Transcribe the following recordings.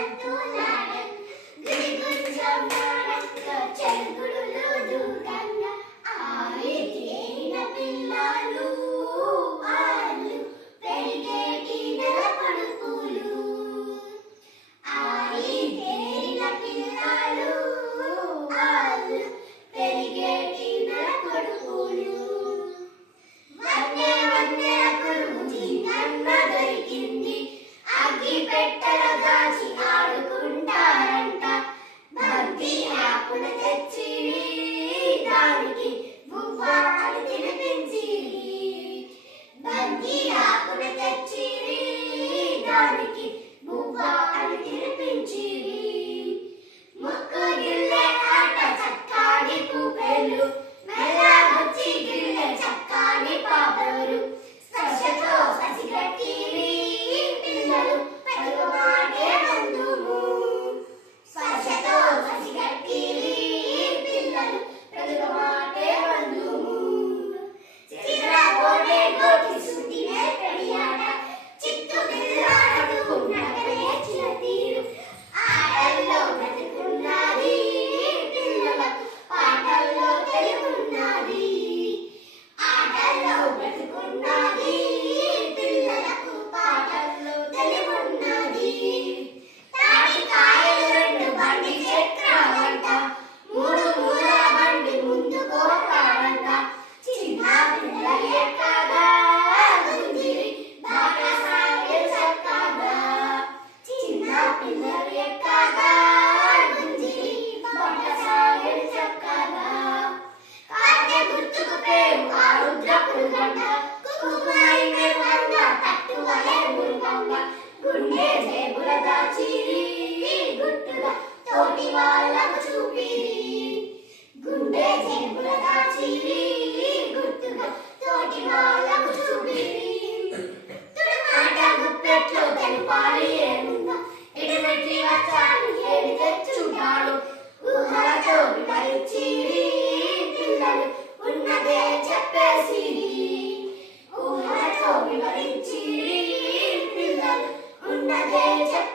Tuna. hello.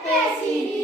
cabecinha.